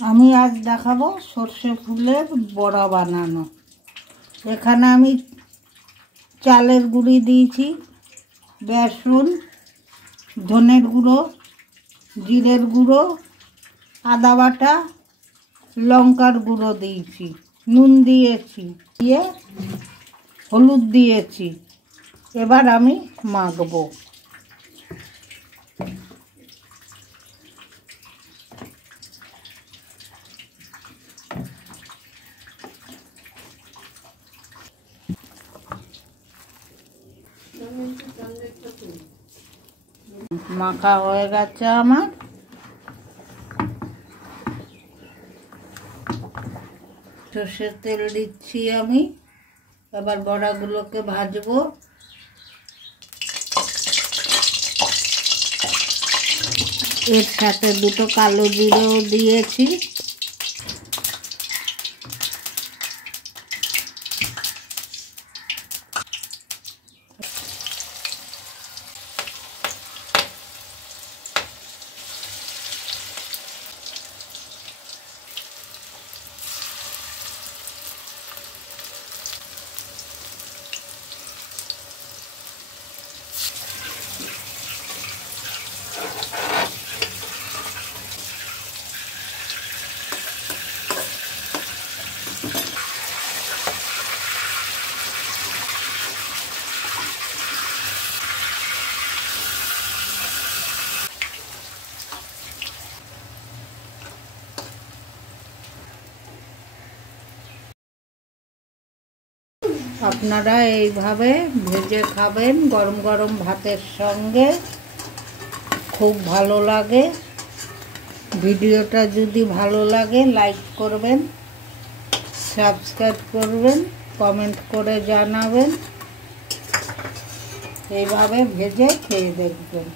আমি আজ দেখাবো সর্ষে ফুলের বড়া বানানো। এখানে আমি চালের গুঁড়ি দিয়েছি, বেসন, ধনের গুঁড়ো, জিরের গুঁড়ো, আদা বাটা, লঙ্কার গুঁড়ো দিয়েছি, নুন দিয়েছি, দিয়ে হলুদ দিয়েছি। এবার আমি মাখবো। মাখা হয়ে গেছে আমার। সর্ষের তেল দিচ্ছি আমি। এবার বড়াগুলোকে ভাজবো। এর সাথে দুটো কালো জিরেও দিয়েছি। আপনারা এইভাবে ভেজে খাবেন গরম গরম ভাতের সঙ্গে, খুব ভালো লাগে। ভিডিওটা যদি ভালো লাগে লাইক করবেন, সাবস্ক্রাইব করবেন, কমেন্ট করে জানাবেন। এইভাবে ভেজে খেয়ে দেখবেন।